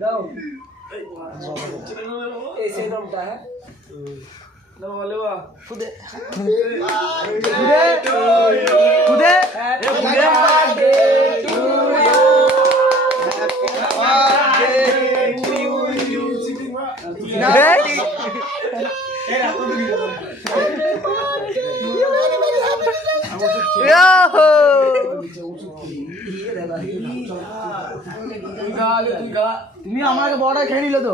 দাও এই সেই নামটা হ্যাঁ দাও বলে বা খুদে খুদে খুদে বার্থডে টু ইউ তুমি আমাকে বড় খেয়ে নিল তো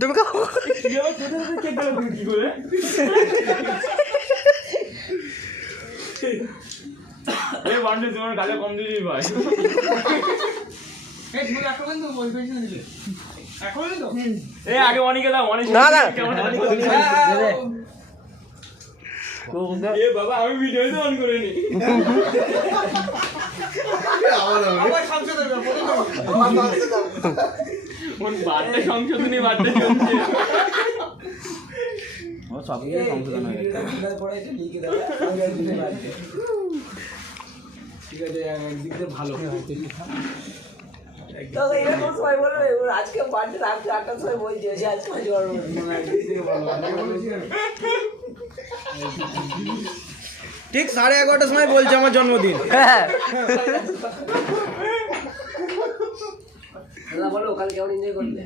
তুমি তোমার গালে কম দিবি ভাই আগে অনেকে দাও অনেক বাবা আমি ভিডিও অন করে নি বার্থডে সংশোধনী বার্থডে চলছে সব কিছু সংশোধন হয়ে গেছে ঠিক আছে একদিক দিয়ে ভালো এরকম সময় বলবে আজকে বার্থডে রাত্রে 8টার সময় বলছে আজকে ঠিক 11:30টার সময় বলছে আমার জন্মদিন। বলো কাল কেমন এনজয় করলে?